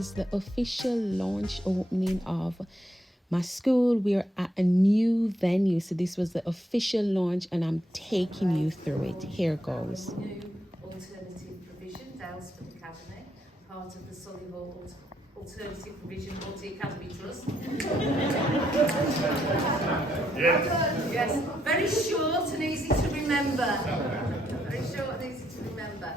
is the official launch opening of my school. We're at a new venue, so this was the official launch, and I'm taking you through it. Here goes. New alternative provision, Dalesford Academy, part of the Solihull Alternative Provision Multi-Academy Trust. Yes, very short and easy to remember. Very short and easy to remember.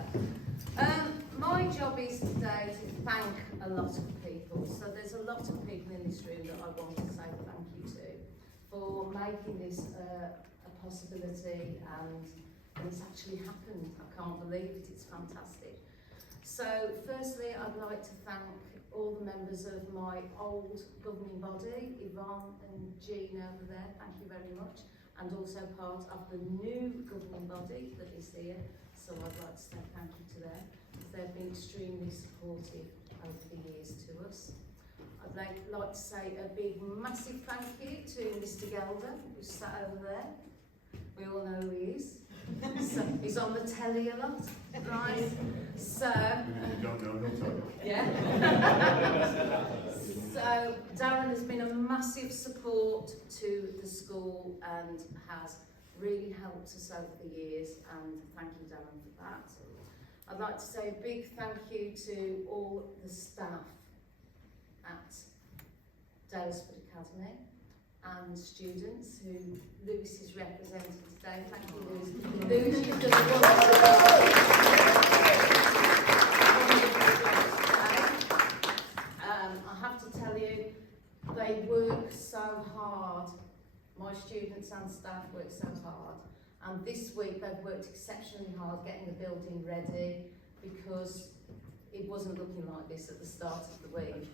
My job is today to thank a lot of people. So there's a lot of people in this room that I want to say thank you to for making this a possibility, and it's actually happened. I can't believe it. It's fantastic. So firstly, I'd like to thank all the members of my old governing body, Yvonne and Jean over there. Thank you very much. And also part of the new governing body that is here. So I'd like to say thank you to them, because they've been extremely supportive over the years to us. I'd like to say a big, massive thank you to Mr. Gelder, who's sat over there. We all know who he is. So he's on the telly a lot, right? So You don't know, he'll tell you. yeah. So Darren has been a massive support to the school and has really helped us over the years, and thank you, Darren, for that. I'd like to say a big thank you to all the staff at Dalesford Academy and students who Lewis is representing today. Thank you, Lewis. Lewis, you've done a wonderful job. I have to tell you, they work so hard. My students and staff work so hard. And this week they've worked exceptionally hard getting the building ready, because it wasn't looking like this at the start of the week.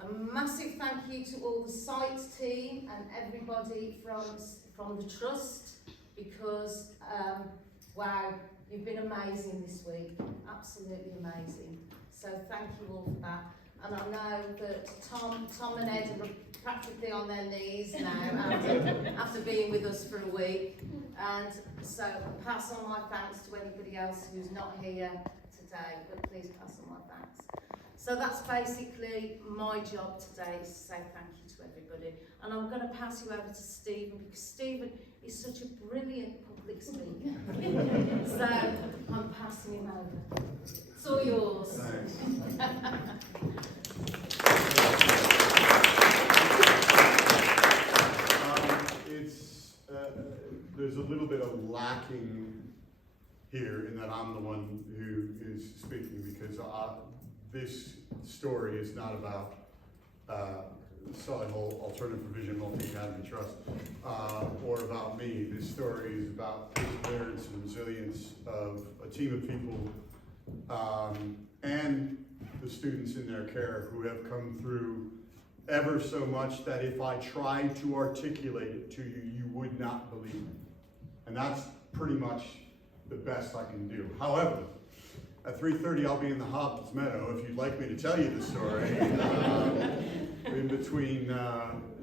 A massive thank you to all the site team and everybody from the trust, because wow, you've been amazing this week, absolutely amazing. So thank you all for that. And I know that Tom and Ed are practically on their knees now after being with us for a week. And so pass on my thanks to anybody else who's not here today, but please pass on my thanks. So that's basically my job today, is to say thank you to everybody. And I'm going to pass you over to Stephen, because Stephen is such a brilliant public speaker. So I'm passing him over. It's all yours. Thanks. There's a little bit of lacking here in that I'm the one who is speaking, because this story is not about Solihull Alternative Provision Multi-Academy Trust or about me. This story is about perseverance and resilience of a team of people and the students in their care who have come through ever so much that if I tried to articulate it to you, you would not believe it. And that's pretty much the best I can do. However, at 3:30, I'll be in the Hobbs Meadow, if you'd like me to tell you the story. In between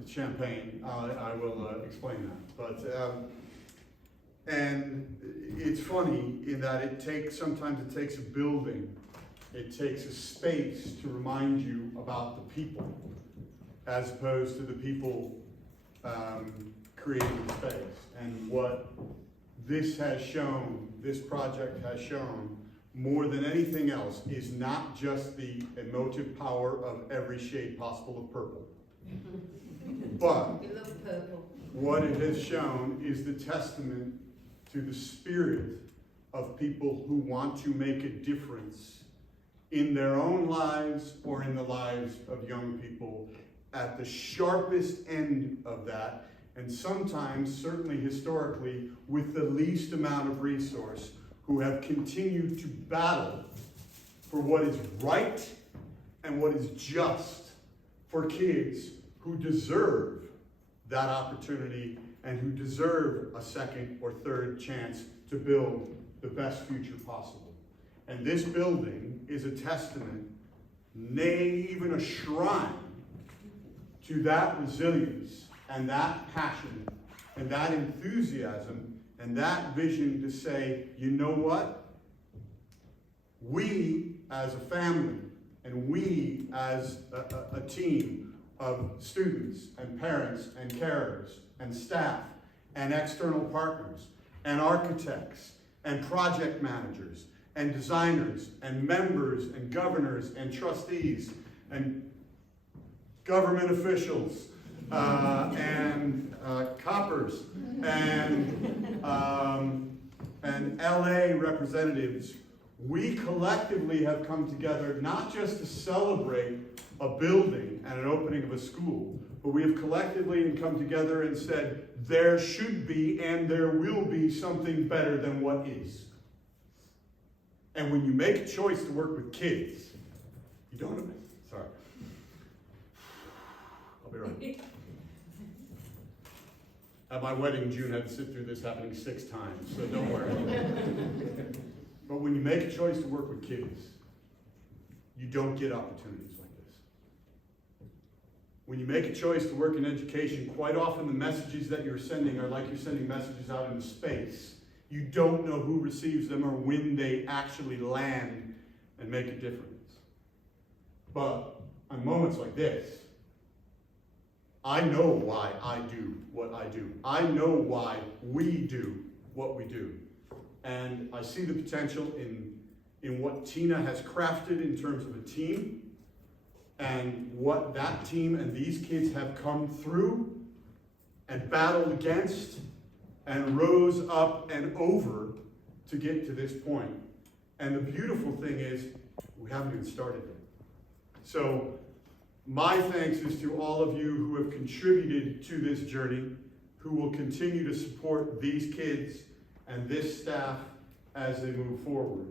champagne, I will explain that. But, and it's funny in that sometimes it takes a building, it takes a space to remind you about the people, as opposed to the people creating the space. And what this has shown, this project has shown, more than anything else, is not just the emotive power of every shade possible of purple. But We love purple. what it has shown is the testament to the spirit of people who want to make a difference in their own lives or in the lives of young people at the sharpest end of that, and sometimes, certainly historically, with the least amount of resource, who have continued to battle for what is right and what is just for kids who deserve that opportunity and who deserve a second or third chance to build the best future possible. And this building is a testament, nay, even a shrine, to that resilience and that passion and that enthusiasm and that vision to say, you know what? We, as a family, And we, as a team of students and parents and carers and staff and external partners and architects and project managers and designers and members and governors and trustees and government officials and coppers and LA representatives, we collectively have come together not just to celebrate a building and an opening of a school, but we have collectively come together and said there should be and there will be something better than what is. And when you make a choice to work with kids, you don't, sorry. I'll be right. At my wedding, June had to sit through this happening 6 times, so don't worry. But when you make a choice to work with kids, you don't get opportunities like this. When you make a choice to work in education, quite often the messages that you're sending are like you're sending messages out into space. You don't know who receives them or when they actually land and make a difference. But on moments like this, I know why I do what I do. I know why we do what we do. And I see the potential in what Tina has crafted in terms of a team and what that team and these kids have come through and battled against and rose up and over to get to this point. And the beautiful thing is, we haven't even started yet. So my thanks is to all of you who have contributed to this journey, who will continue to support these kids and this staff as they move forward.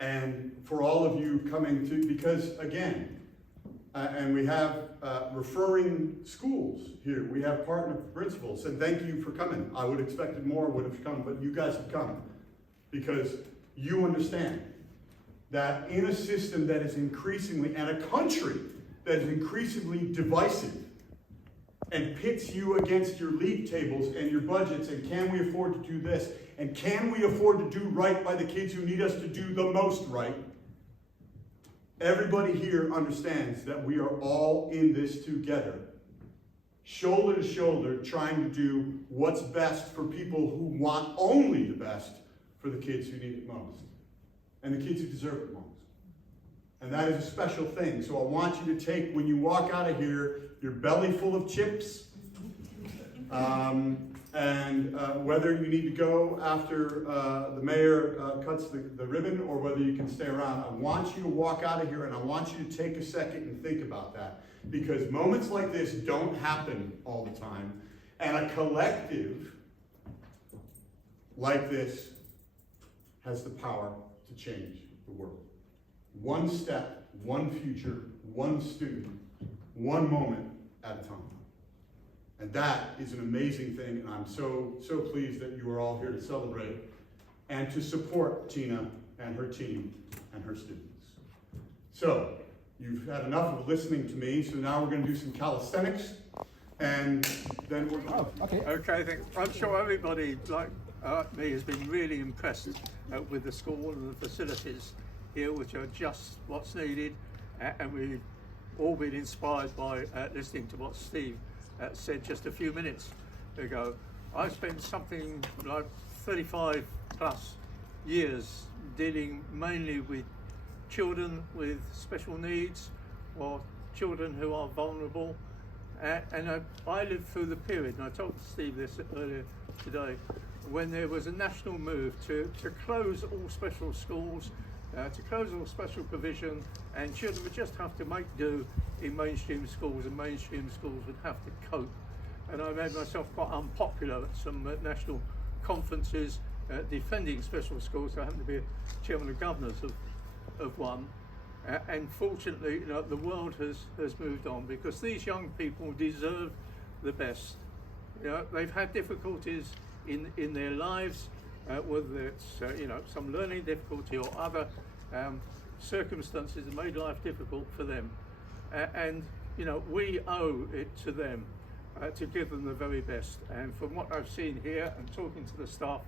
And for all of you coming to, because again, and we have referring schools here. We have partner principals, and thank you for coming. I would have expected more would have come, but you guys have come because you understand that in a system that is increasingly, and a country that is increasingly divisive and pits you against your league tables and your budgets, and can we afford to do this? And can we afford to do right by the kids who need us to do the most right? Everybody here understands that we are all in this together, shoulder to shoulder, trying to do what's best for people who want only the best for the kids who need it most, and the kids who deserve it most. And that is a special thing. So I want you to take, when you walk out of here, your belly full of chips, and whether you need to go after the mayor cuts the ribbon or whether you can stay around, I want you to walk out of here and I want you to take a second and think about that. Because moments like this don't happen all the time. And a collective like this has the power to change the world. One step, one future, one student, one moment at a time. And that is an amazing thing, and I'm so pleased that you are all here to celebrate and to support Tina and her team and her students. So, you've had enough of listening to me, so now we're going to do some calisthenics, and then we're... Oh, okay. Okay, I'm sure everybody, like me, has been really impressed with the school and the facilities here, which are just what's needed, and we've all been inspired by listening to what Steve said just a few minutes ago. I've spent something like 35 plus years dealing mainly with children with special needs or children who are vulnerable, and I lived through the period, and I told Steve this earlier today, when there was a national move to close all special schools, to close all special provision, and children would just have to make do in mainstream schools, and mainstream schools would have to cope. And I made myself quite unpopular at some national conferences defending special schools. I happen to be a chairman of governors of one. And fortunately, the world has moved on, because these young people deserve the best. They've had difficulties in their lives, whether it's some learning difficulty or other circumstances that made life difficult for them, and we owe it to them to give them the very best. And from what I've seen here and talking to the staff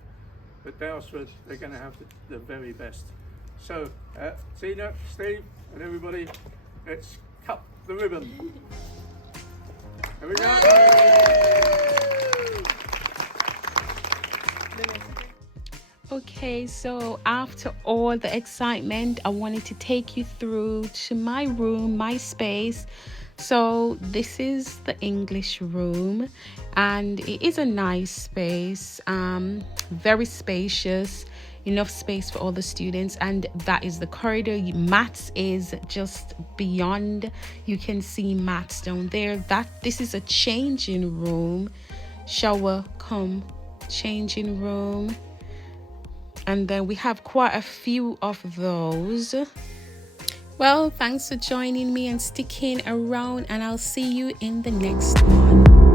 at Daylesford, they're going to have the very best. So, Tina, Steve, and everybody, let's cut the ribbon. Here we go. Okay, so after all the excitement, I wanted to take you through to my room, my space. So this is the English room, and it is a nice space, very spacious, enough space for all the students. And that is the corridor. Maths is just beyond. You can see maths down there. This is a changing room, shower come changing room. And then we have quite a few of those. Well, thanks for joining me and sticking around, and I'll see you in the next one.